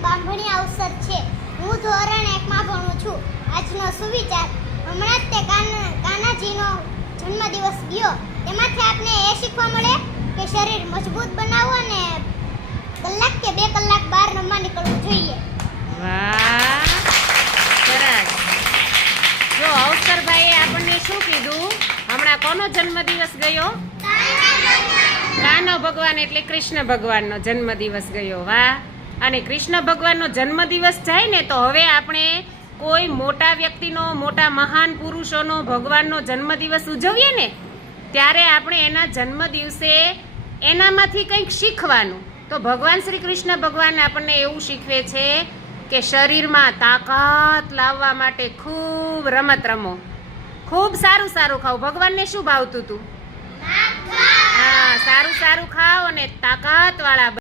બાંભણીયા અવસર છે। હું ધોરણ 1 માં ભણું છું। આજનો સુવિચાર હમણાં જ તે કાનાજીનો જન્મદિવસ ગયો, તેમાંથી આપણે એ શીખવા મળે કે શરીર મજબૂત બનાવવું અને કલાક કે 2 કલાક બહાર રમવા નીકળવું જોઈએ। વાહ, સરસ। જો અવસરભાઈએ આપણને શું કીધું? હમણાં કોનો જન્મદિવસ ગયો? કાનો ભગવાન એટલે કૃષ્ણ ભગવાનનો જન્મદિવસ ગયો। વાહ! અને કૃષ્ણ ભગવાનનો જન્મદિવસ જાય ને તો હવે આપણે કોઈ મોટા વ્યક્તિનો, મોટા મહાન પુરુષોનો, ભગવાનનો જન્મદિવસ ઉજવીએ ને ત્યારે આપણે એના જન્મદિવસે એનામાંથી કંઈક શીખવાનું। તો ભગવાન શ્રી કૃષ્ણ ભગવાન આપણને એવું શીખવે છે કે શરીરમાં તાકાત લાવવા માટે ખૂબ રમત રમો, ખૂબ સારું સારું ખાઓ। ભગવાનને શું ભાવતું હતું? હા, સારું સારું ખાઓ અને તાકાતવાળા